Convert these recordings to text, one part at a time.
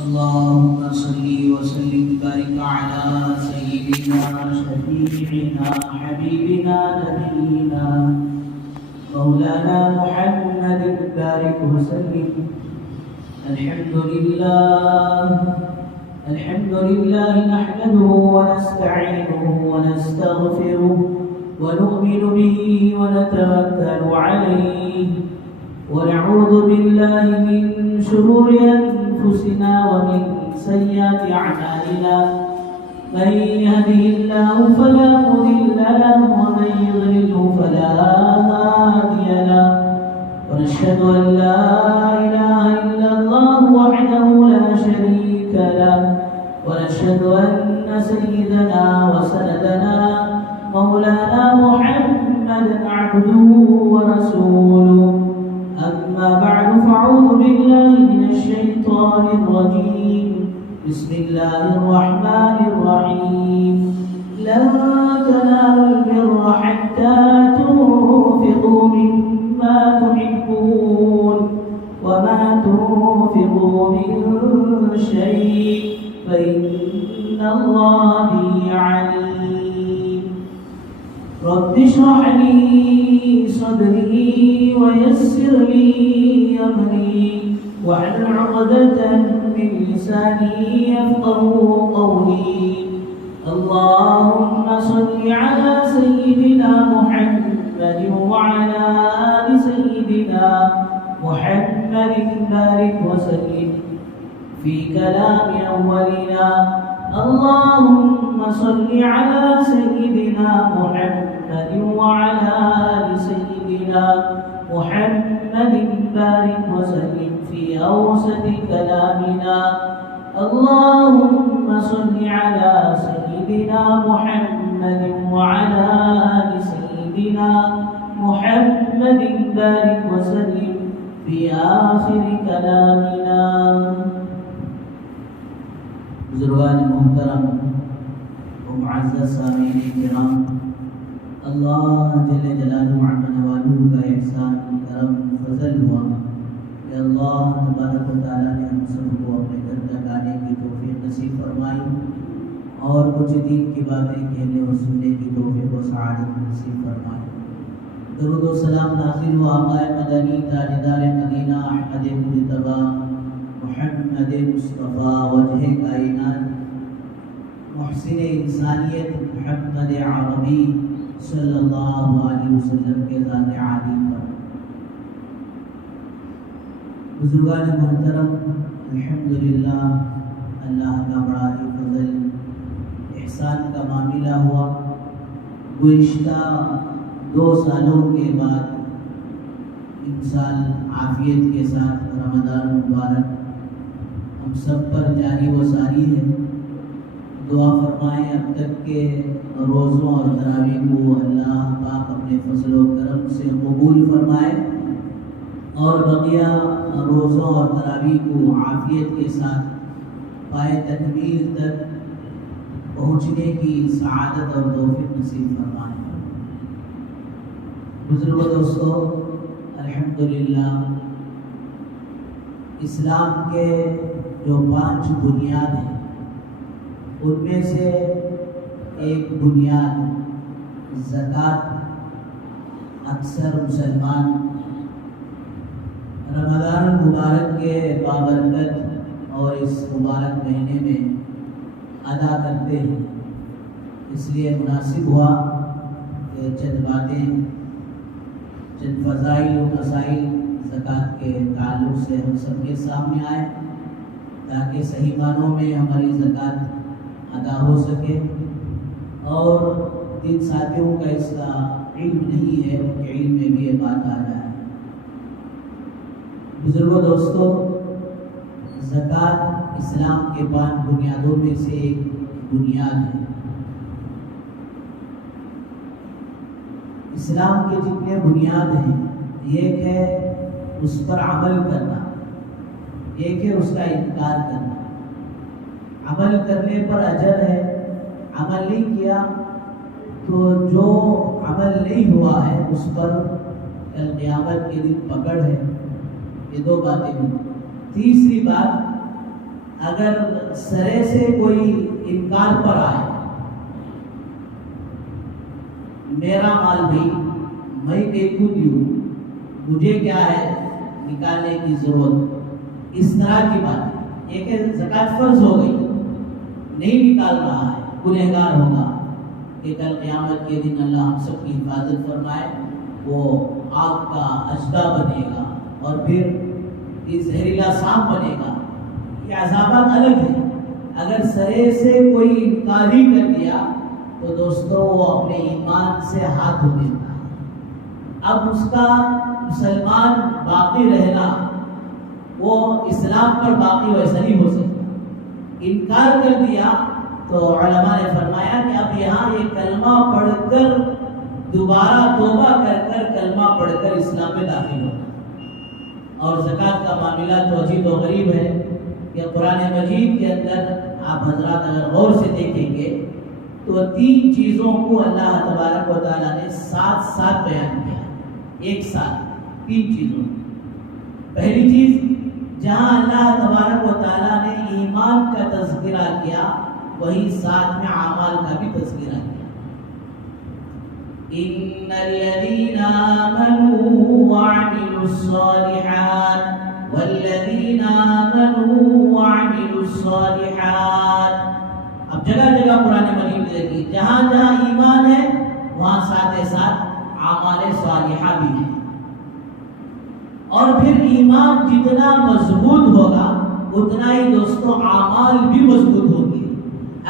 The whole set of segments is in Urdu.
اللهم صل وسلم وبارك على سيدنا شفيعنا حبيبنا نبينا مولانا محمد بارك وسلم. الحمد لله نحمده ونستعينه ونستغفره ونؤمن به ونتوكل عليه ونعوذ بالله من شرور أنفسنا ومن سيئات أعمالنا. من يهده الله فلا مضل له ومن يضلله فلا هادي له. ونشهد أن لا إله إلا الله وحده لا شريك له. ونشهد أن سيدنا وسندنا مولانا محمدا عبده ورسوله. أما بعد فأعوذ بالله من الشيطان الرجيم. بسم الله الرحمن الرحيم. لن تنالوا البر حتى تنفقوا مما تحبون وما تنفقوا من شيء فإن الله به عليم. رب اشرح لي صدري ويسر لي أمري واحلل عقدة من لساني يفقهوا قولي. اللهم صل على سيدنا محمد وعلى آل سيدنا محمد بارك وسلم في كلام أولنا. اللهم صل على سيدنا محمد وعلى آل سيدنا محمد بارك وسلم في أوسط كلامنا. اللهم صل على سيدنا محمد وعلى آل سيدنا محمد بارك وسلم في آخر كلامنا. بزرگان محترم و معزز سامعین کرام، اللہ جل جلالہ عز وجل کا احسان کرم فضل ہوا کہ اللہ تبارک و تعالیٰ نے ہم سب کو اپنے گھر تک آنے کی توفیق نصیب فرمائی اور کچھ دین کی باتیں کہنے اور سننے کی توفیق و سعادت نصیب فرمائی. درود و سلام نازل ہوا آقا مدنی تاجدار مدینہ احمد مجتبی محمد مصطفیٰ وجہ کائنات محسن انسانیت محمد عربی صلی اللہ علیہ وسلم کے ذات عالی پر. بزرگان محترم، الحمدللہ اللہ کا بڑا ہی فضل احسان کا معاملہ ہوا. گزشتہ 2 سالوں کے بعد ان سال عافیت کے ساتھ رمضان مبارک ہم سب پر جاری و ساری ہے. دعا فرمائیں اب تک کے روزوں اور تراویح کو اللہ پاک اپنے فضل و کرم سے قبول فرمائے اور بقیہ روزوں اور تراویح کو عافیت کے ساتھ پائے تکمیل تک پہنچنے کی سعادت اور توفیق نصیب فرمائے. بزرگوں دوستو، الحمدللہ اسلام کے جو 5 بنیاد ہیں ان میں سے ایک بنیاد زکوٰۃ. اکثر مسلمان رمضان المبارک کے بابرکت اور اس مبارک مہینے میں ادا کرتے ہیں. اس لیے مناسب ہوا کہ چند باتیں، چند فضائل و مسائل زکوٰۃ کے تعلق سے ہم سب کے سامنے آئے تاکہ صحیح معنوں میں ہماری زکوٰۃ ادا ہو سکے اور جن ساتھیوں کا اس کا علم نہیں ہے ان کے علم میں بھی یہ بات آ جائے. بزرگوں دوستو، زکوٰۃ اسلام کے 5 بنیادوں میں سے ایک بنیاد ہے. اسلام کے جتنے بنیاد ہیں ایک ہے اس پر عمل کرنا، ایک ہے اس کا انکار کرنا. عمل کرنے پر اجر ہے، عمل نہیں کیا تو جو عمل نہیں ہوا ہے اس پر کل قیامت کے دن پکڑ ہے. یہ 2 باتیں ہیں. تیسری بات، اگر سرے سے کوئی انکار پر آئے، میرا مال بھی میں کہ خود ہوں، مجھے کیا ہے نکالنے کی ضرورت، اس طرح کی بات ہے۔ یہ کہ زکوٰۃ فرض ہو گئی، نہیں نکال رہا ہے، گنہگار ہوگا کہ کل قیامت کے دن اللہ ہم سب کی حفاظت فرمائے، وہ آگ کا اژدھا بنے گا اور پھر زہریلا سانپ بنے گا۔ یہ عذابات الگ ہیں۔ اگر سرے سے کوئی انکاری کر دیا تو دوستو وہ اپنے ایمان سے ہاتھ دھو دیتا ہے۔ اب اس کا مسلمان باقی رہنا، وہ اسلام پر باقی ویسا نہیں ہو سکتا۔ انکار کر دیا تو علماء نے فرمایا کہ اب یہاں یہ کلمہ پڑھ کر دوبارہ توبہ کر کلمہ پڑھ کر اسلام میں داخل ہوگا۔ اور زکوٰۃ کا معاملہ تو عجیب و غریب ہے کہ قرآن مجید کے اندر آپ حضرات اگر غور سے دیکھیں گے تو 3 چیزوں کو اللہ تبارک و تعالیٰ نے ساتھ ساتھ بیان کیا، ایک ساتھ 3 چیزوں۔ پہلی چیز، جہاں اللہ تبارک و تعالیٰ نے ایمان کا تذکرہ کیا وہی ساتھ میں اعمال کا بھی تذکرہ کیا۔ ان الذين آمنوا وعملوا الصالحات والذين آمنوا وعملوا الصالحات، اب جگہ جگہ قرآن مجید میں دیکھیے، جہاں جہاں ایمان ہے وہاں ساتھ ساتھ اعمال صالحہ بھی ہیں۔ اور پھر ایمان جتنا مضبوط ہوگا اتنا ہی دوستو اعمال بھی مضبوط ہوگی۔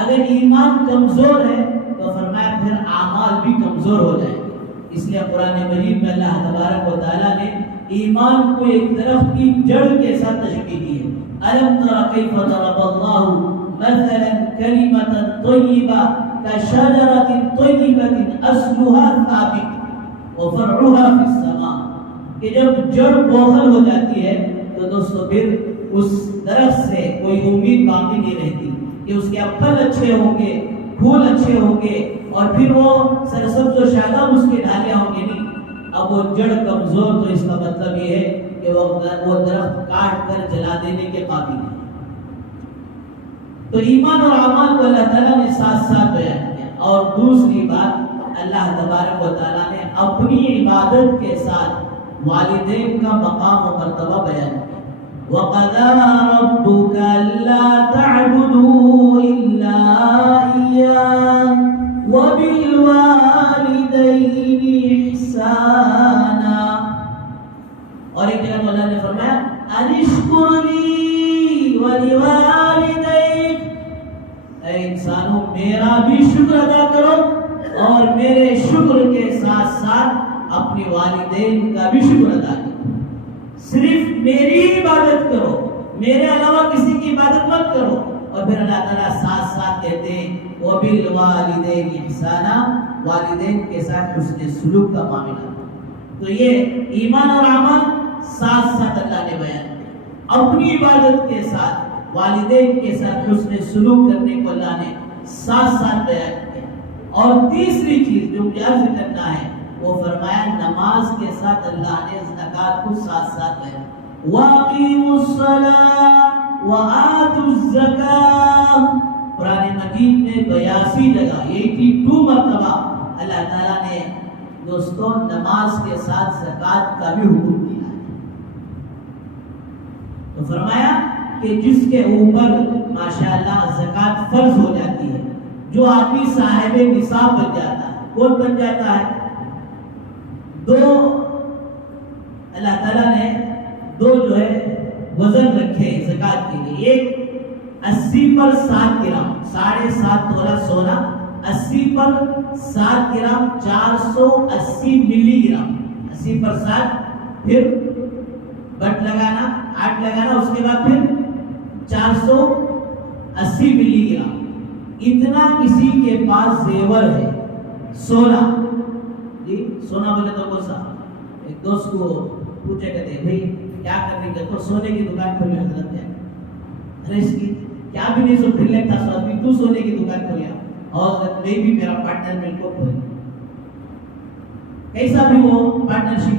اگر ایمان کمزور ہے تو فرمایا پھر اعمال بھی کمزور ہو جائیں گے۔ اس لیے قرآن مجید میں اللہ تبارک و تعالیٰ نے ایمان کو ایک درخت کی جڑ کے ساتھ تشبیہ دی ہے۔ الم تر کیف ضرب اللہ مثلا کلمۃ طیبہ کشجرۃ طیبۃ اصلها ثابت وفرعها فی السماء، کہ جب جڑ بوخل ہو جاتی ہے تو دوستو پھر اس درخت سے کوئی امید باقی نہیں رہتی کہ اس کے پھل اچھے ہوں گے، پھول اچھے ہوں گے اور پھر وہ سرسبز و شاداب اس کے ڈھالے ہوں گے، نہیں۔ اب وہ جڑ کمزور تو اس کا مطلب یہ ہے کہ وہ درخت کاٹ کر جلا دینے کے قابل ہے۔ تو ایمان اور اعمال کو اللہ تعالیٰ نے ساتھ ساتھ بیان کیا۔ اور دوسری بات، اللہ تبارک و تعالیٰ نے اپنی عبادت کے ساتھ والدین کا مقام و مرتبہ بیان کیا۔ وَقَضَىٰ رَبُّكَ أَلَّا تَعْبُدُوا إِلَّا إِيَّاهُ وَبِالْوَالِدَيْنِ إِحْسَانًا، اور ایک جگہ اللہ نے فرمایا أَنِ اشْكُرْ لِي وَلِوَالِدَيْكَ، اے انسانوں میرا بھی شکر ادا کرو اور میرے شکر کے ساتھ ساتھ اپنے والدین کا بھی شکر ادا کرو۔ صرف میری عبادت کرو، میرے علاوہ کسی کی عبادت مت کرو۔ اور پھر اللہ تعالیٰ ساتھ ساتھ کہتے ہیں وَبِالْوَالِدَيْنِ إِحْسَانًا، والدین کے ساتھ حسن سلوک کا معاملہ۔ تو یہ ایمان اور عمل ساتھ ساتھ اللہ نے بیان کیا۔ اپنی عبادت کے ساتھ والدین کے ساتھ حسن سلوک کرنے کو اللہ نے ساتھ ساتھ بیان کیا۔ اور تیسری چیز جو مجھے عرض کرنا ہے وہ فرمایا نماز کے ساتھ اللہ نے زکوٰۃ کو ساتھ ساتھ بیان کیا۔ وَأَقِیمُوا الصَّلَاةَ وَآتُوا الزَّکَاةَ، قرآن مجید میں 82 جگہ 82 مرتبہ اللہ تعالیٰ نے دوستوں نماز کے ساتھ زکوٰۃ کا بھی حکم دیا ہے۔ تو فرمایا کہ جس کے اوپر ماشاءاللہ زکوٰۃ فرض ہو جاتی ہے، جو آدمی صاحب نصاب بن جاتا ہے، کون بن جاتا ہے؟ اللہ تعالیٰ نے 2 جو ہے وزن رکھے زکوٰۃ کے لیے، ایک 80 پر 7 گرام، 7.5 تولہ سونا، 80 پر 7 گرام 480 ملی گرام، 80 پر 7، پھر بٹ لگانا 8 لگانا، اس کے بعد پھر 480 ملی گرام۔ اتنا کسی کے پاس زیور ہے، سونا، جی سونا بولے تو کون سا؟ ایک دوست کو پوچھے کہتے ہیں بھائی کیا کرنے کا، تو سونے کی دکان کھولی حضرت ہے، ارے اس کی کیا بھی نہیں سو پھر لگتا سو آدمی، تو سونے کی دکان کھولیا اور میں بھی میرا پارٹنر مل کو کھولی، کیسا بھی وہ پارٹنرشپ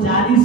40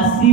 80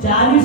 40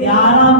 11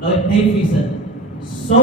2.5%, 100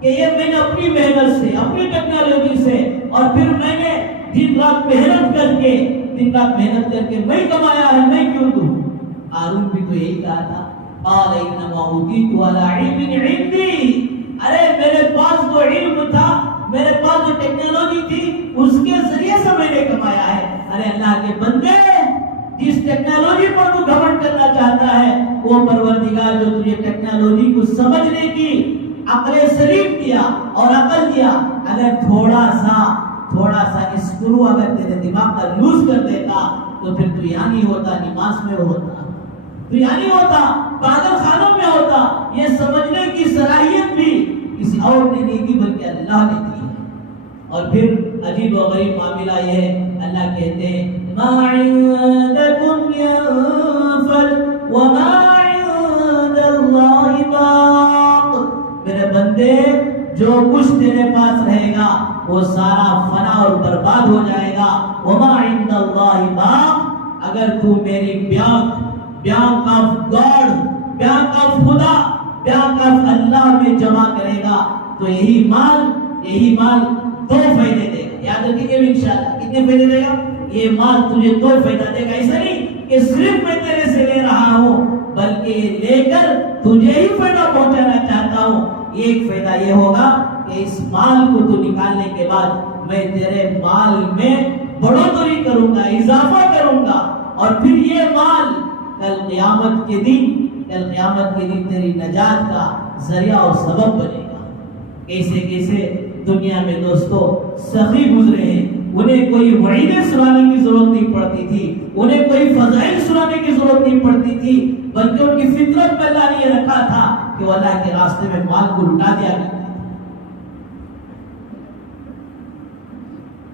کہ یہ میں نے اپنی محنت سے، اپنی ٹیکنالوجی سے، اور پھر میں نے دن رات محنت کر کے میں کمایا ہے، میں کیوں دوں؟ قارون بھی تو یہی کہا تھا، قال انما اوتیت علی علم عندی، ارے میرے پاس تو علم تھا، میرے پاس جو ٹیکنالوجی تھی اس کے ذریعے سے میں نے کمایا ہے۔ ارے اللہ کے بندے، جس ٹیکنالوجی پر تو گھمنڈ کرنا چاہتا ہے، وہ پروردگار جو تجھے ٹیکنالوجی کو سمجھنے کی عقل سلیم دیا اور عقل دیا، اگر تھوڑا سا اسکرو اگر تیرے دماغ کا لوز کر دیتا تو پھر تو یہاں نہیں ہوتا، نماز میں ہوتا، تو یہاں نہیں ہوتا، پاگل خانوں میں ہوتا۔ یہ سمجھنے کی صلاحیت بھی کسی اور نے نہیں دی بلکہ اللہ نے دی ہے۔ اور پھر عجیب و غریب معاملہ یہ ہے، اللہ کہتے ہیں ما عندکم ينفد وما عند اللہ باق، میرے بندے جو کچھ تیرے پاس رہے گا وہ سارا فنا اور برباد ہو جائے گا۔ وما عند اللہ باق، اگر تو میری bank of God, bank of خدا، بینک آف اللہ میں جمع کرے گا تو یہی مال دو فائدے دے گا۔ یاد رکھیں گے انشاءاللہ، کتنے فائدے دے گا؟ یہ مال تجھے دو فائدہ دے گا۔ ایسا نہیں کہ صرف میں تیرے سے لے رہا ہوں، بلکہ لے کر تجھے ہی فائدہ پہنچانا چاہتا ہوں۔ ایک فائدہ یہ ہوگا کہ اس مال کو تو نکالنے کے بعد میں تیرے مال میں بڑھوتری کروں گا، اضافہ کروں گا، اور پھر یہ مال کل قیامت کے دن تیری نجات کا ذریعہ اور سبب بنے گا۔ کیسے دنیا میں دوستو سخی گزرے ہیں، انہیں کوئی وعیدیں سنانے کی ضرورت نہیں پڑتی تھی، انہیں کوئی فضائل سنانے کی ضرورت نہیں پڑتی تھی، بلکہ ان کی فطرت میں اللہ نے یہ رکھا تھا کہ وہ اللہ کے راستے میں مال کو لٹا دیا کرتے تھے۔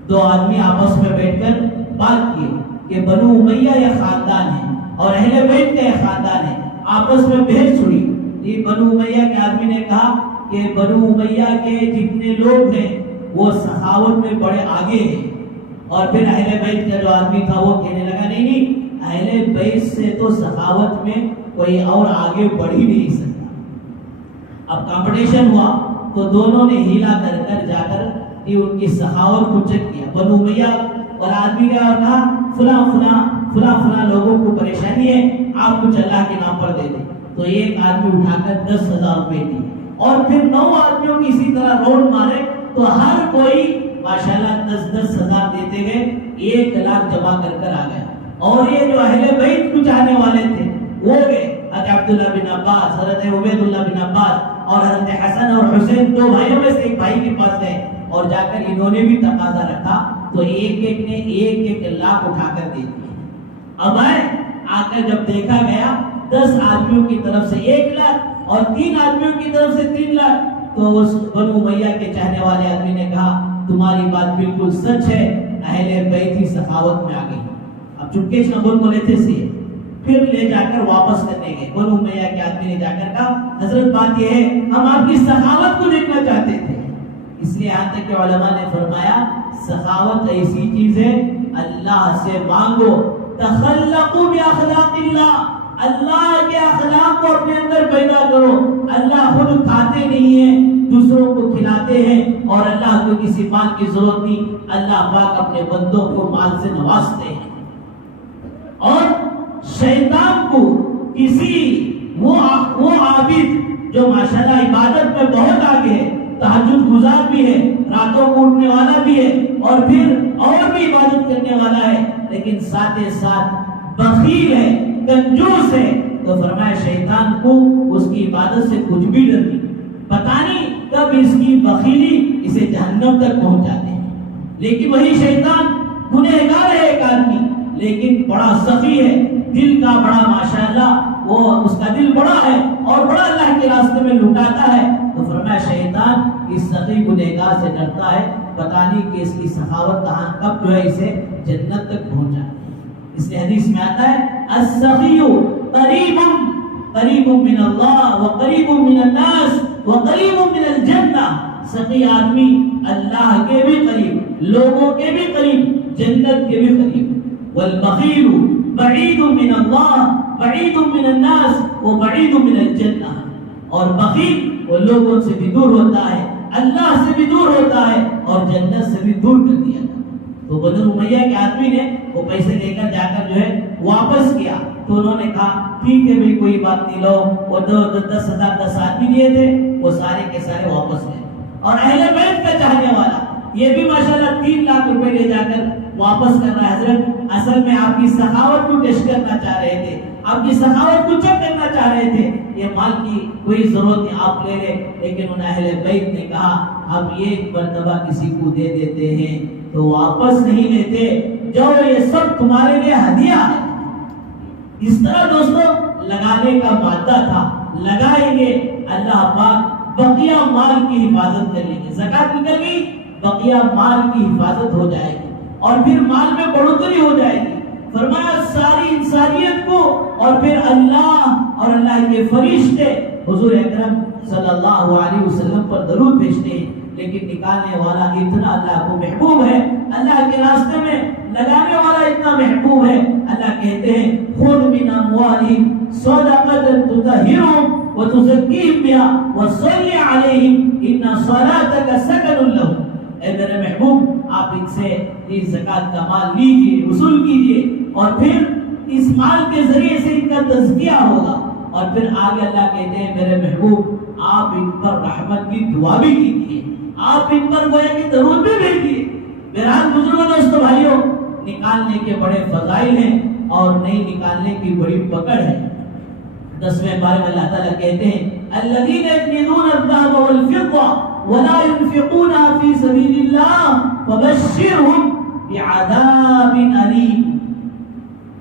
دو آدمی آپس میں بیٹھ کر بات کی کہ بنو امیہ یہ خاندان ہے اور اہل بیت کا یہ خاندان ہے، آپس میں بحث ہوئی۔ یہ بنو امیہ کے آدمی نے کہا کہ بنو امیہ کے جتنے لوگ ہیں وہ سخاوت میں بڑے آگے ہیں، اور پھر اہل بیت کا جو آدمی تھا وہ کہنے لگا نہیں، اہل بیت سے تو سخاوت میں کوئی اور آگے بڑھ ہی نہیں سکتا۔ اب کمپٹیشن ہوا تو دونوں نے ہیلا کر جا کر ان کی سخاوت کو چیک کیا۔ بنو امیہ اور آدمی کا کہا فلاں لوگوں کو پریشانی ہے، آپ کچھ اللہ کے نام پر دے دیں، تو ایک آدمی اٹھا کر 10,000 روپے دی، اور پھر 9 آدمیوں کی اسی طرح روڈ مارے تو ہر کوئی ماشاءاللہ 10,000 دیتے گئے، 1 لاکھ جمع کر آ گیا۔ اور یہ جو اہل بیت کو چاہنے والے تھے وہ گئے، حضرت عبداللہ بن عباس، حضرت عبیداللہ بن عباس اور حضرت حسن اور حسین، 2 بھائیوں میں سے ایک بھائی کے پاس گئے اور جا کر انہوں نے بھی تقاضا رکھا تو ایک نے 1 لاکھ اٹھا کر دے دیا۔ اب آ کر جب دیکھا گیا 10 آدمیوں کی طرف سے 1 لاکھ اور 3 آدمیوں کی طرف سے 3 لاکھ، تو اس بنو امیہ کے چاہنے والے آدمی نے کہا تمہاری بات بالکل سچ ہے، اہل بیت ہی سخاوت میں آ گئی۔ اب چپکے سے بول کو لیتے سے پھر لے جا کر واپس کرنے گئے۔ بنو امیہ کے آدمی نے جا کر کہا حضرت بات یہ ہے ہم آپ کی سخاوت کو دیکھنا چاہتے تھے۔ اس لیے یہاں تک کہ علماء نے فرمایا سخاوت ایسی چیز ہے اللہ سے مانگو، تخلقوا باخلاق اللہ، اللہ کے اخلاق کو اپنے اندر پیدا کرو۔ اللہ خود کھاتے نہیں ہیں، دوسروں کو کھلاتے ہیں، اور اللہ کو کسی مال کی ضرورت نہیں، اللہ پاک اپنے بندوں کو مال سے نوازتے ہیں۔ اور شیطان کو کسی وہ عابد جو ماشاءاللہ عبادت میں بہت آگے ہے، تہجد گزار بھی ہے، راتوں کو اٹھنے والا بھی ہے، اور پھر اور بھی عبادت کرنے والا ہے، لیکن ساتھ بخیل ہے، کنجوس ہے، تو فرمایا شیطان کو اس کی عبادت سے کچھ بھی ڈر نہیں، پتہ نہیں کب اس کی بخیلی اسے جہنم تک پہنچاتے ہیں۔ لیکن وہی شیطان گنہگار ہے ایک آدمی، لیکن بڑا سخی ہے، دل کا بڑا ماشاءاللہ وہ اس کا دل بڑا ہے اور بڑا اللہ کے راستے میں لٹاتا ہے، تو فرمایا شیطان اس سخی گنہگار سے ڈرتا ہے، پتہ نہیں کہ اس کی سخاوت کہاں کب جو ہے اسے جنت تک پہنچاتی ہے۔ اس لیے حدیث میں آتا ہے السخی قریب من اللہ وقریب من الناس وقریب من الجنہ، سخی آدمی اللہ کے بھی قریب، لوگوں کے بھی قریب، جنت کے بھی قریب۔ والبخیل بعید من اللہ بعید من الناس وبعید من الجنہ، اور بخیل وہ لوگوں سے بھی دور ہوتا ہے اللہ سے بھی دور ہوتا ہے اور جنت سے بھی دور کر دیا جاتا ہے۔ تو بنو امیہ کے آدمی نے وہ پیسے لے کر جا کر جو ہے واپس کیا، تو انہوں نے کہا ٹھیک ہے بھائی کوئی بات نہیں، لو وہ 10,000 آدمی دیے تھے وہ سارے کے سارے واپس لے۔ اور اہل بیت کا چاہنے والا یہ بھی ماشاءاللہ 3 لاکھ روپے لے جا کر واپس کر رہا ہے۔ حضرت اصل میں آپ کی سخاوت کو ٹیسٹ کرنا چاہ رہے تھے، آپ کی سخاوت کو چیک کرنا چاہ رہے تھے، یہ مال کی کوئی ضرورت نہیں آپ لے لے، لیکن ان اہل بیت نے کہا ہم ایک مرتبہ کسی کو دے دیتے ہیں تو واپس نہیں لیتے، جو یہ سب تمہارے لیے ہدیہ ہے۔ اس طرح دوستو لگانے کا مادہ تھا، لگائیں گے اللہ پاک بقیہ مال کی حفاظت کر لیں گے، زکات نکل گئی بقیہ مال کی حفاظت ہو جائے گی اور پھر مال میں بڑھوتری ہو جائے گی۔ فرمایا ساری انسانیت کو اور پھر اللہ اور اللہ کے فرشتے حضور اکرم صلی اللہ علیہ وسلم پر درود بھیجتے ہیں، لیکن نکالنے والا اتنا اللہ کو محبوب ہے، اللہ کے راستے میں لگانے والا اتنا محبوب ہے، اللہ کہتے ہیں خذ من اموالہم صدقۃ تطہرہم وتزکیہم بہا وصلی علیہم ان صلاتک سکن لہم۔ اے میرے محبوب آپ ان سے یہ زکات کا مال لیجئے، وصول کیجئے، اور پھر اس مال کے ذریعے سے ان کا تزکیہ ہوگا، اور پھر آگے اللہ کہتے ہیں میرے محبوب آپ ان پر رحمت کی دعا بھی کیجئے، آپ ان پر گویا کہ درود بھی بھیجئے۔ بہرحال بزرگوں دوستو بھائیوں، نکالنے کے بڑے فضائل ہیں اور نہیں نکالنے کی بڑی پکڑ ہے۔ 10ویں بارے میں اللہ تعالیٰ کہتے ہیں الذین یکنزون الذهب والفضة ولا ينفقونها في سبيل الله فبشرهم بعذاب أليم۔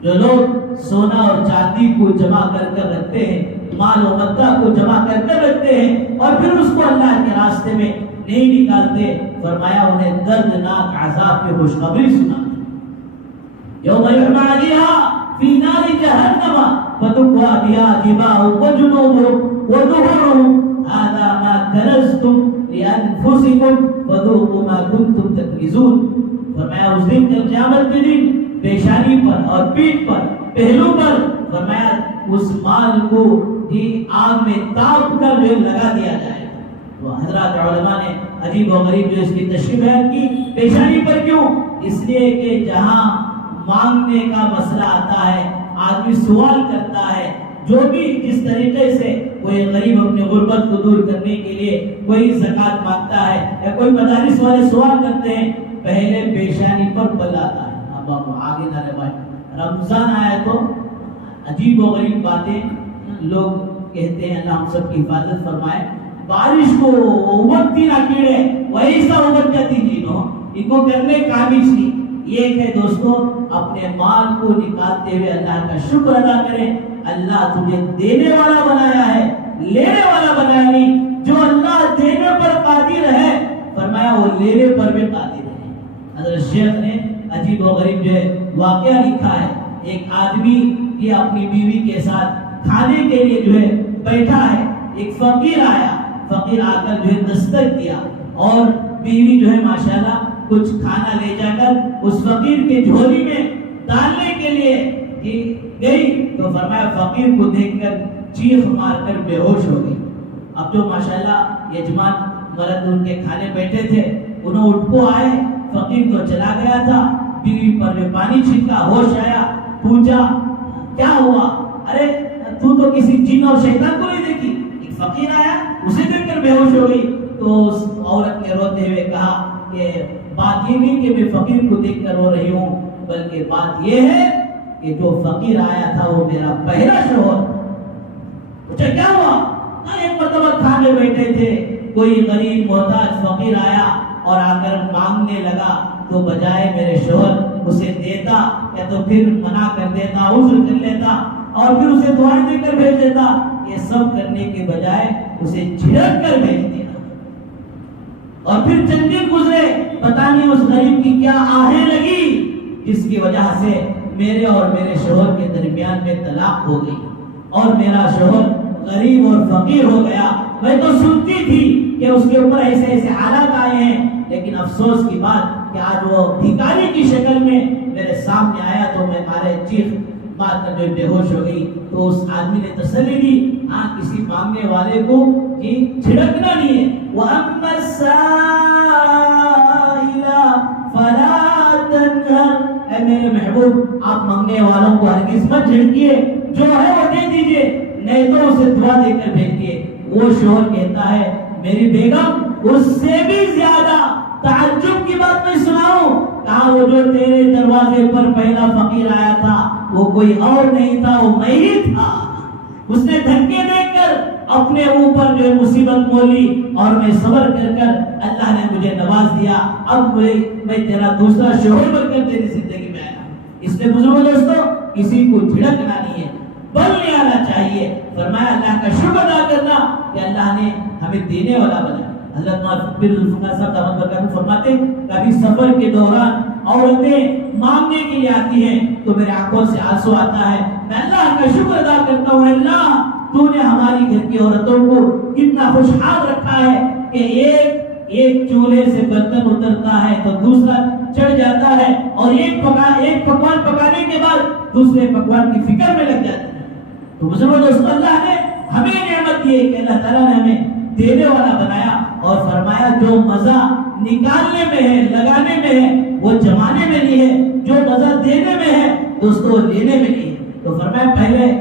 جو لوگ سونا اور چاندی کو جمع کر کر رکھتے ہیں، مال و متاع کو جمع کر کر رکھتے ہیں اور پھر اس کو اللہ کے راستے میں نہیں نکالتے، فرمایا انہیں دردناک عذاب کی خوشخبری سنا۔ یوم یحمى علیہا فی نار جہنم فتکوی بها جباہهم وجنوبهم وظہورهم هذا ما کنزتم لانفسکم فذوقوا ما کنتم تکنزون۔ فرمایا اس دن کل قیامت کے دن پیشانی پر اور پیٹھ پر پہلو پر فرمایا اس مال کو آگ میں تاپ کر جو لگا دیا جائے۔ تو حضرات علماء نے عجیب و غریب جو اس کی تشریح بیان کی، پیشانی پر کیوں؟ اس لیے کہ جہاں مانگنے کا مسئلہ آتا ہے، آدمی سوال کرتا ہے، جو بھی جس طریقے سے کوئی غریب اپنی غربت کو دور کرنے کے لیے کوئی زکات مانگتا ہے یا کوئی مدارس والے سوال کرتے ہیں، پہلے پیشانی پر بل آتا ہے۔ اب آپ آگے نہ روائیں، رمضان آیا تو عجیب و غریب باتیں لوگ کہتے ہیں، اللہ ہم سب کی حفاظت فرمائے۔ بارش کو ابکتی نہ کیڑے ویسا ابک جاتی جینو، ان کو کرنے کامش نہیں۔ یہ ہے دوستو اپنے مال کو نکالتے ہوئے اللہ کا شکر ادا کریں، اللہ تجھے دینے والا بنایا ہے، لینے والا بنایا نہیں۔ جو اللہ دینے پر قادر ہے فرمایا وہ لینے پر بھی قادر ہے۔ حضرت شیخ نے عجیب و غریب جو ہے واقعہ لکھا ہے، ایک آدمی یہ اپنی بیوی کے ساتھ کھانے کے لیے جو ہے بیٹھا ہے، ایک فقیر آیا، فقیر آ کر جو ہے دستک دیا اور بیوی جو ہے ماشاءاللہ کچھ کھانا لے جا کر اس فقیر کے جھولی میں ڈالنے کے لیے گئی، تو فرمایا فقیر کو دیکھ کر چیخ مار کر بے ہوش ہو گئی۔ اب جو ماشاءاللہ یجمان مرد ان کے کھانے بیٹھے تھے، انہوں اٹھ کو آئے، فقیر تو چلا گیا تھا، بیوی پر جو پانی چھینکا، ہوش آیا، پوچھا کیا ہوا؟ ارے تو کسی جن اور شیطان کو نہیں دیکھی؟ ایک فقیر آیا، اسے دیکھ کر بے ہوش ہو گئی۔ تو اس عورت نے روتے ہوئے کہا کہ بات یہ نہیں کہ میں فقیر کو دیکھ کر رو رہی ہوں، بلکہ بات یہ ہے کہ جو فقیر آیا تھا وہ میرا پہلا شوہر۔ پوچھا کیا ہوا؟ ایک مرتبہ کھانے بیٹھے تھے، کوئی غریب محتاج فقیر آیا اور آ کر مانگنے لگا، تو بجائے میرے شوہر اسے دیتا یا تو پھر منع کر دیتا، عذر کر لیتا اور پھر اسے دعائیں دے کر بھیج دیتا، یہ سب کرنے کے بجائے اسے جھڑک کر بھیج دیا۔ اور پھر چند دن گزرے، پتہ نہیں اس غریب کی کیا آہیں لگی جس کی وجہ سے میرے اور میرے شوہر کے درمیان میں طلاق ہو گئی اور میرا شوہر غریب اور فقیر ہو گیا۔ میں تو سنتی تھی کہ اس کے اوپر ایسے ایسے حالات آئے ہیں، لیکن افسوس کی بات کہ آج وہ بھکاری کی شکل میں میرے سامنے آیا تو میں مارے چیخ مار کر جو بے ہوش ہو گئی۔ تو اس آدمی نے تسلی دی، ہاں کسی مانگنے والے کو جھڑکنا نہیں ہے، وَأَمَّا السَّائِلَ فَلَا تَنْهَرْ، اے میرے محبوب آپ مانگنے والوں کو ہرگز مت جھڑکیے، جو ہے وہ دے دیجئے، نہیں تو اسے دعا دے کر بھیجیے۔ وہ شوہر کہتا ہے میری بیگم اس سے بھی زیادہ تعجب کی بات میں سناؤں، کہا وہ جو تیرے دروازے پر پہلا فقیر آیا تھا وہ کوئی اور نہیں تھا، وہ میں ہی تھا۔ اس نے دھکے دے کر اپنے اوپر جو مصیبت مولی اور میں صبر کر کر اللہ نے مجھے نواز دیا، اب میں تیرا دوسرا شوہر بن کر تیری زندگی میں آیا۔ اس لیے بزرگوں دوستوں کسی کو جھڑکنا نہیں ہے، بل نہیں آنا چاہیے۔ فرمایا اللہ کا شکر ادا کرنا کہ اللہ نے ہمیں دینے والا بنا۔ حضرت مولانا پیر الفقار صاحب دامت برکاتہ فرماتے کبھی سفر کے دوران عورتیں مانگنے کے لیے آتی ہیں تو میرے آنکھوں سے آنسو آتا ہے، میں اللہ کا شکر ادا کرتا ہوں اللہ تو نے ہماری گھر کی عورتوں کو کتنا خوشحال رکھا ہے کہ ایک چولہے سے برتن اترتا ہے تو دوسرا چڑھ جاتا ہے، اور ایک پکوان پکانے کے بعد دوسرے پکوان کی فکر میں لگ جاتا ہے۔ تو بزرگوں دوستوں اللہ نے ہمیں نعمت دی کہ اللہ تعالیٰ نے ہمیں دینے والا بنایا، اور فرمایا جو مزہ نکالنے میں ہے، لگانے میں ہے، وہ جمانے میں نہیں ہے، جو مزہ دینے میں ہے دوستو لینے میں نہیں ہے۔ تو فرمایا پہلے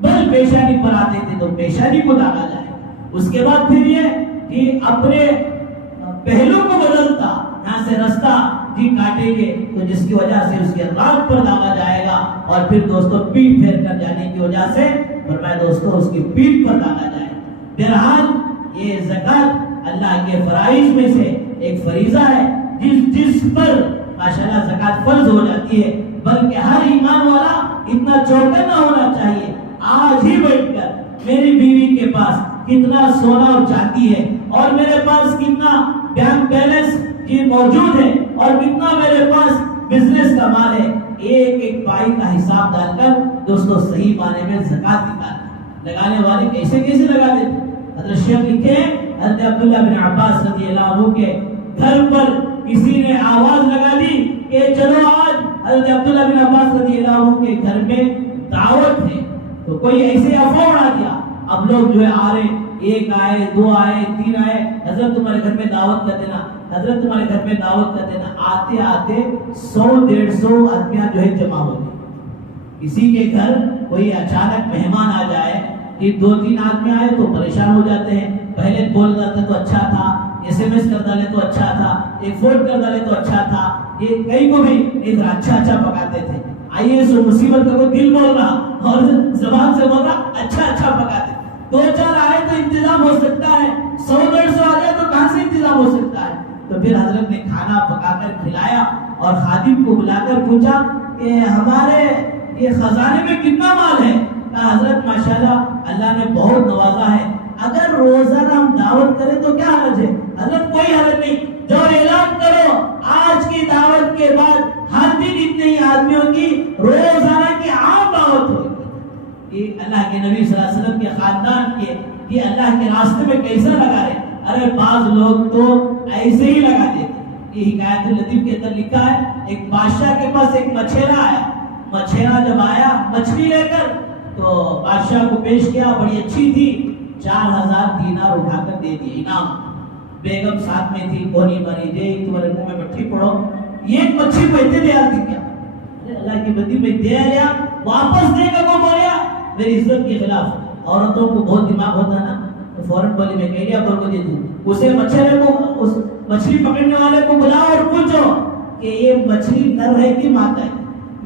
بل پیشانی پر آتے تھے تو پیشانی کو داغا جائے، اس کے بعد پھر یہ کہ اپنے پہلو کو بدلتا، یہاں سے رستہ کاٹیں گے تو جس کی وجہ سے اس کے رات پر داغا جائے گا، اور پھر دوستو پیٹ پھیر کر جانے کی وجہ سے فرمایا دوستو اس کی پیٹ پر داغا جائے گا۔ بہرحال یہ زکوٰۃ اللہ کے فرائض میں سے ایک فریضہ ہے جس پر ماشاءاللہ زکوٰۃ فرض ہو جاتی ہے، بلکہ ہر ایمان والا اتنا چوکنا ہونا چاہیے آج ہی بیٹھ کر میری بیوی کے پاس کتنا سونا اور چاندی ہے، اور میرے پاس کتنا بینک بیلنس موجود ہے، اور کتنا میرے پاس بزنس کا مال ہے، ایک ایک پائی کا حساب ڈال کر دوستو صحیح معنی میں زکوٰۃ نکالنا۔ لگانے والے کیسے لگا دیتے؟ حضرت شیخ لکھے حضرت عبداللہ بن عباس رضی اللہ عنہ کے گھر پر کسی نے آواز لگا دی کہ چلو آج حضرت عبداللہ بن عباس رضی اللہ عنہ کے گھر میں دعوت ہے، تو کوئی ایسے افواہ اڑا دیا، اب لوگ جو ہے آ رہے، ایک آئے، دو آئے، تین آئے، حضرت تمہارے گھر میں دعوت کر دینا، حضرت تمہارے گھر میں دعوت کر دینا۔ آتے آتے 100-150 آدمیاں جو ہے جمع ہو گئے۔ کسی کے گھر کوئی اچانک مہمان آ جائے کہ 2-3 آدمی آئے تو پریشان ہو جاتے ہیں، پہلے بول جاتے تو اچھا تھا، SMS کر ڈالے تو اچھا تھا، ایک فون کر ڈالے تو اچھا تھا، یہ کئی کو بھی ادھر اچھا پکاتے تھے، آئیے سو مصیبت کا کوئی دل بول رہا اور زبان سے بول رہا اچھا پکاتے، 2-4 آئے تو انتظام ہو سکتا ہے، 100-150 آ جائے تو کہاں سے انتظام ہو سکتا ہے؟ تو پھر حضرت نے کھانا پکا کر کھلایا اور خادم کو بلا کر پوچھا کہ ہمارے یہ خزانے میں کتنا مال ہے؟ کہا حضرت ماشاءاللہ اللہ نے بہت نوازا ہے، اگر روزانہ ہم دعوت کریں تو کیا حرج ہے؟ حضرت کوئی حرج نہیں، جو اعلان کرو آج کی دعوت کے بعد ہر دن اتنے ہی آدمیوں کی روزانہ کی عام دعوت ہوگی۔ یہ اللہ کے نبی صلی اللہ علیہ وسلم کے خاندان کے یہ اللہ کے راستے میں کیسا لگا رہے؟ ارے بعض لوگ تو ایسے ہی لگا دیتے۔ یہ حکایت اللطیف کے اندر لکھا ہے ایک بادشاہ کے پاس ایک مچھیرا آیا، مچھیرا جب آیا مچھلی لے کر تو بادشاہ کو پیش کیا، بڑی اچھی تھی، 4000 دینار اٹھا کر دے دیے انعام۔ بیگم ساتھ میں تھی، کونی مری جے تمہارے منہ میں مٹھی پڑو، یہ مچھلی پیتے دے آتی کیا؟ اللہ کی بندی میں دے آیا، واپس دے کر کو بولیا میری عزت کے خلاف۔ عورتوں کو بہت دماغ ہوتا ہے نا، تو فوراً بولی میں کہہ بول کو دے دوں، اسے مچھلی پکڑنے والے کو بلاؤ اور پوچھو کہ یہ مچھلی نر ہے کہ مادہ ہے،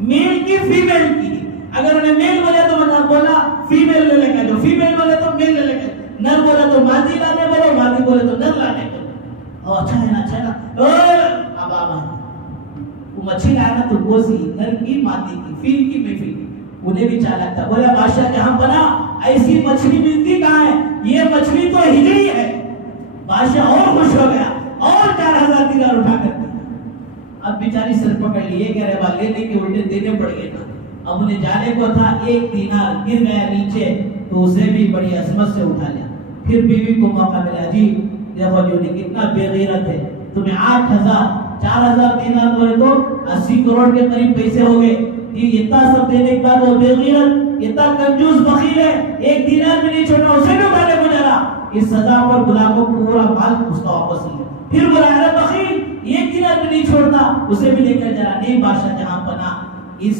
میل کی فیمیل کی؟ اگر انہیں میل بولے تو بولا فیمیل لے لے کر جو، فیمیل بولے تو میل لے لے کر، نر بولا تو مادی لانے بولو، مادی بولے تو نر لانے بولو۔ اچھا ہے نا اب وہ مچھلی لانا تو وہ سی نر کی مادی کی، فیل کی محفل کی، انہیں بھی چالاک تھا، بولا بادشاہ جہاں بنا ایسی مچھلی ملتی کہاں ہے؟ یہ مچھلی تو ہجری ہے۔ بادشاہ اور خوش ہو گیا اور 4000 دینار اٹھا کر دیا۔ اب بیچاری سر پکڑ لیے کہ رہے والے لینے کے الٹے دینے پڑ گئے نا۔ اب انہیں جانے کو تھا، 1 دینار گر گیا نیچے تو اسے بھی بڑی عظمت سے اٹھا لیا۔ پھر بیوی کو موقع ملا، جی دیکھو جو کتنا بے غیرت ہے، تمہیں 4000 دینار بولے تو 80 کروڑ کے قریب پیسے ہو گئے، کہ اتنا سب دینے کے بعد وہ بے غیرت، اتنا کنجوس بخیل ہے، ایک دینار بھی نہیں چھوڑا، اسے بھی اٹھانے کو جا رہا، اس سزا پر بلا کو پورا مال اس کا واپس لیا. پھر بولا ارے بخیل ایک دینار بھی نہیں چھوڑتا، اسے بھی لے کر جا رہا. نہیں بادشاہ جہاں پناہ، اس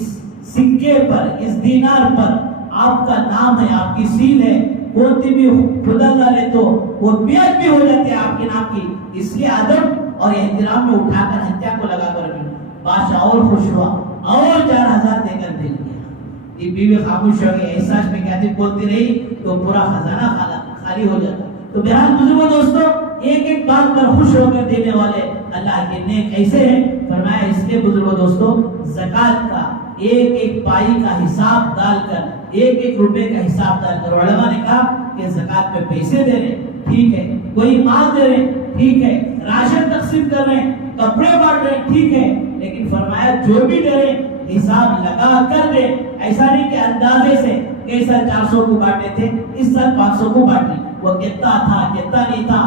سکے پر، اس دینار پر آپ کا نام ہے، آپ کی سیل ہے، کوئی بھی خدا ڈالے تو وہ بیعت بھی ہو جاتی ہے آپ کے نام کی، اس لیے ادب اور احترام میں اٹھا کر ہتھیا کو لگا کر بھی. بادشاہ اور خوش ہوا اور 4000 دے کر بھیج دیا. یہ بیوی خاموش ہو گئی، احساس میں کہتی بولتی رہی تو پورا خزانہ خالی ہو جاتا. تو بہرحال بزرگوں دوستو، ایک ایک بات پر خوش ہو کر دینے والے اللہ کے نیک ایسے ہیں. فرمایا اس لیے بزرگوں دوستو، زکوٰۃ کا ایک ایک پائی کا حساب ڈال کر، ایک ایک روپے کا حساب ڈال کر، علماء نے کہا کہ زکوٰۃ میں پیسے دے رہے ٹھیک ہے، کوئی مال دے رہے ٹھیک ہے، راشن تقسیم کر رہے ہیں، کپڑے بانٹ رہے ٹھیک ہے، لیکن فرمایا جو بھی دے رہے حساب لگا کر دے. ایسا نہیں کہ اندازے سے کہ سال 400 کو بانٹے تھے اس سال 500 کو بانٹ لی، وہ کتنا تھا کتنا نہیں تھا،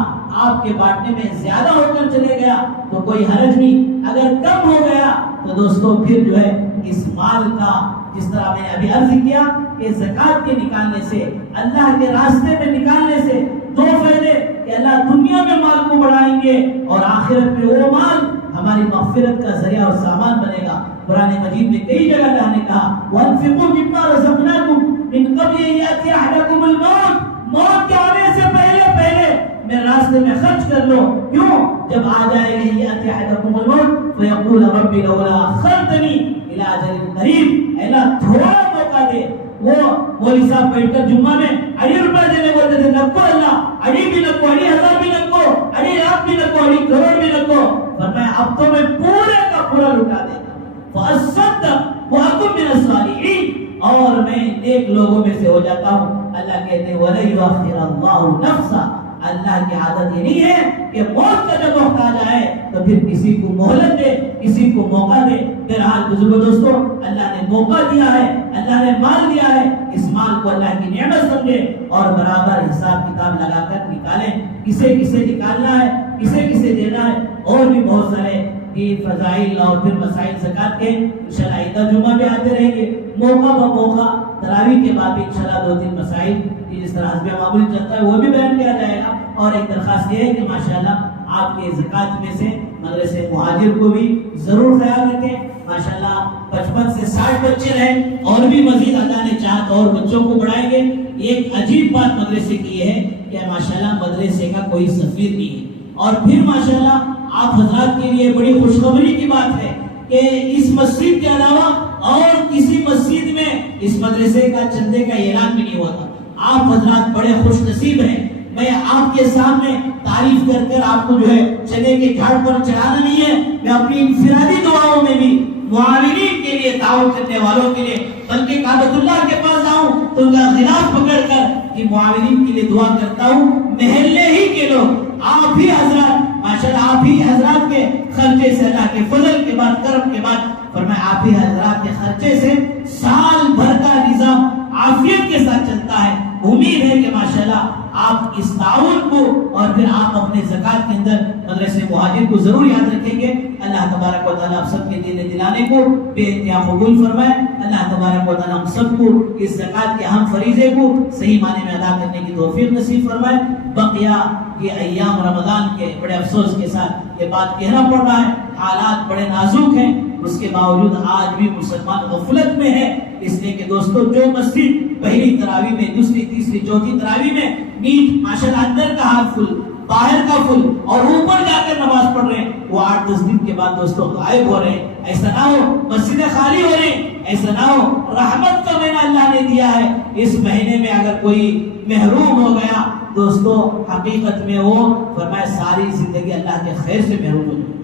آپ کے بانٹنے میں زیادہ ہو کر چلے گیا تو کوئی حرج نہیں، اگر کم ہو گیا تو دوستو پھر جو ہے اس مال کا، جس طرح میں نے ابھی عرض کیا کہ زکوٰۃ کے نکالنے سے، اللہ کے راستے میں نکالنے سے دو فائدے کہ اللہ دنیا میں مال کو بڑھائیں گے اور آخرت میں وہ مال ہماری مغفرت کا ذریعہ اور سامان بنے گا. قرآن مجید میں کئی جگہ اللہ نے کہا وَأَنفِقُوا مِمَّا رَزَقْنَاكُمْ مِن قَبْلِ أَن يَأْتِيَ أَحَدَكُمُ الْمَوْتُ، موت کے آنے سے پہلے میرے راستے میں خرچ کر لو. کیوں؟ جب آ جائے گی يَأْتِيَ أَحَدَكُمُ الْمَوْتُ فَيَقُولَ رَبِّ لَوْلَا أَخَّرْتَنِي إِلَىٰ أَجَلٍ قَرِيبٍ، اللہ تھوڑا موقع دے. وہ مولوی صاحب بیٹھ کر جمعہ میں 2 روپے دینے بولتے تھے، نکو اللہ 2 بھی نکو، 2,000 بھی نکو، 2 لاکھ بھی نکو، 2 کروڑ بھی نکو. فرمایا اب تو میں پورے کا پورا لٹا دے گا، فَأَصَّدَّقُ وَأَكُن مِّنَ الصَّالِحِينَ، اور میں نیک لوگوں میں سے ہو جاتا ہوں. اللہ کہتے ہیں وَلَن يُؤَخِّرَ اللَّهُ نَفْسًا، اللہ کی عادت یہ نہیں ہے کہ موت کا جب وقت آ جائے تو پھر کسی کو مہلت دے، کسی کو موقع دے. بہرحال بزرگوں دوستو، اللہ نے موقع دیا ہے، اللہ نے مال دیا ہے، اس مال کو اللہ کی نعمت سمجھے اور برابر حساب کتاب لگا کر نکالیں. کسے کسے نکالنا ہے، کسے کسے دینا ہے، اور بھی بہت سارے فضائل اور پھر مسائل زکوٰۃ کے انشاءاللہ آئندہ جمعہ بھی آتے رہیں گے. موقع بہ موقع تراویح کے بعد انشاءاللہ 2-3 مسائل جس طرح حسب معمول چلتا ہے وہ بھی بیان کیا جائے گا. اور ایک درخواست یہ ہے کہ ماشاءاللہ آپ کے زکوٰۃ میں سے مدرسے مہاجر کو بھی ضرور خیال رکھیں. ماشاءاللہ 55 سے 60 بچے رہیں، اور بھی مزید اللہ نے چاہت اور بچوں کو بڑھائیں گے. ایک عجیب بات مدرسے کی یہ ہے کہ ماشاءاللہ مدرسے کا کوئی سفیر نہیں ہے. اور پھر ماشاءاللہ آپ حضرات کے لیے بڑی خوشخبری کی بات ہے کہ اس مسجد کے علاوہ اور کسی مسجد میں اس مدرسے کا چندے کا اعلان بھی نہیں ہوا تھا. آپ حضرات بڑے خوش نصیب ہیں. میں آپ کے سامنے تعریف کر کر آپ کو جو ہے چنے کے جھاڑ پر چڑھانا نہیں ہے، میں اپنی انفرادی دعاؤں میں بھی معاونین کے لیے، تعاون کرنے والوں کے لیے، بلکہ کعبۃ اللہ کے پاس جاؤں تو ان کا غلاف پکڑ کر کہ معاونین کے لیے دعا کرتا ہوں. محلے ہی کے لوگ، آپ ہی حضرات ماشاءاللہ، آپ ہی حضرات کے خرچے سے، اللہ کے فضل کے بعد، کرم کے بعد، فرمایا آپ ہی حضرات کے خرچے سے سال بھر کا نظام عافیت کے ساتھ چلتا ہے. امید ہے کہ ماشاءاللہ آپ اس تعاون کو اور پھر آپ اپنے زکوٰۃ کے اندر مدرسے مہاجر کو ضرور یاد رکھیں گے. اللہ تبارک و تعالیٰ آپ سب کے دل دلانے کو بے انتہا قبول فرمائے. اللہ تبارک و تعالیٰ ہم سب کو اس زکوٰۃ کے اہم فریضے کو صحیح معنی میں ادا کرنے کی توفیق نصیب فرمائے. بقیہ یہ ایام رمضان کے بڑے افسوس کے ساتھ یہ بات کہنا پڑ رہا ہے، حالات بڑے نازک ہیں، اس کے باوجود آج بھی مسلمان غفلت میں ہے. اس لیے کہ دوستو جو مسجد پہلی تراویح میں، دوسری، تیسری، چوتھی تراویح میں نیٹ ماشاءاللہ اندر کا حال فل، باہر کا فل، اور اوپر جا کر نماز پڑھ رہے ہیں، وہ 8-10 دن کے بعد دوستو غائب ہو رہے ہیں. ایسا نہ ہو مسجدیں خالی ہو رہی ہیں، ایسا نہ ہو. رحمت کا مہینہ اللہ نے دیا ہے، اس مہینے میں اگر کوئی محروم ہو گیا دوستو حقیقت میں وہ فرمایا ساری زندگی اللہ کے خیر سے محروم ہو جائے.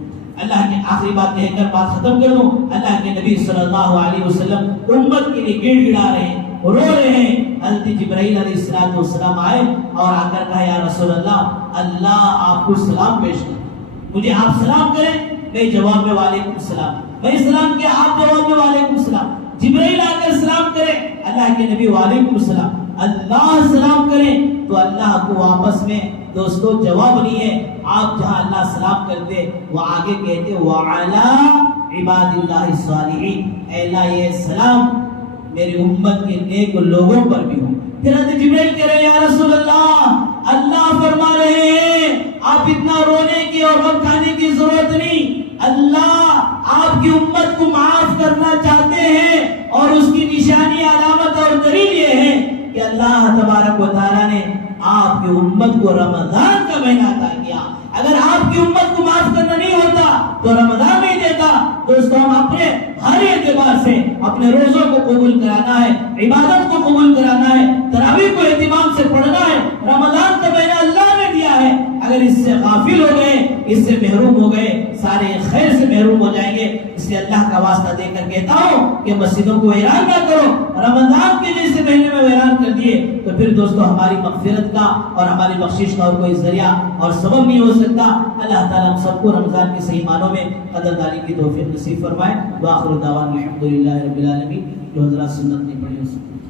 اللہ کی آخری بات کہہ کر بات ختم کر دوں. اللہ کے نبی صلی اللہ علیہ وسلم امت کے لیے گڑ گڑا رہے ہیں، رو رہے ہیں. حضرت جبرائیل علیہ السلام آئے اور آ کر کہا یا رسول اللہ، اللہ آپ کو سلام پیش کرے، مجھے آپ سلام کریں، میں جواب میں وعلیکم السلام، میں سلام کیا آپ جواب میں وعلیکم السلام. جبرائیل آ کر سلام کرے، اللہ کے نبی وعلیکم السلام. اللہ سلام کریں تو اللہ کو واپس میں دوستو جواب نہیں ہے. آپ جہاں اللہ سلام کرتے وہ آگے کہتے وعلا عباد اللہ الصالحین، اے اللہ یہ سلام میری امت کے نیک لوگوں پر بھی ہو۔ پھر حضرت جبرائیل کہہ رہے ہیں یا رسول اللہ فرما رہے ہیں آپ اتنا رونے کی اور غم کھانے کی ضرورت نہیں، اللہ آپ کی امت کو معاف کرنا چاہتے ہیں، اور اس کی نشانی علامت اور دلیل یہ ہے کہ اللہ تبارک و تعالیٰ نے آپ کی امت کو رمضان کا مہینہ عطا کیا۔ اگر آپ کی امت کو معاف کرنا نہیں ہوتا تو رمضان نہیں دیتا۔ دوستو ہم اپنے ہر اعتبار سے اپنے روزوں کو قبول کرانا ہے، عبادت کو قبول کرانا ہے، تراویح کو اہتمام سے پڑھنا ہے۔ رمضان کا مہینہ اللہ نے دیا ہے، اگر اس سے غافل ہو گئے، اس سے محروم ہو گئے، سارے خیر سے محروم ہو جائیں گے۔ اس لیے اللہ کا واسطہ دے کر کہتا ہوں کہ مسجدوں کو ویران نہ کرو۔ رمضان کے جیسے مہینے میں ویران کر دیے تو پھر دوستو ہماری مغفرت کا اور ہماری بخشش کا اور کوئی ذریعہ اور سبب نہیں ہو سکتا۔ اللہ تعالیٰ ہم سب کو رمضان کے صحیح معنوں میں قدردانی کی توفیق نصیب فرمائے۔ وآخر دعوانا الحمدللہ رب العالمین۔ جو حضرات سنت نہیں پڑھی ہو سکتے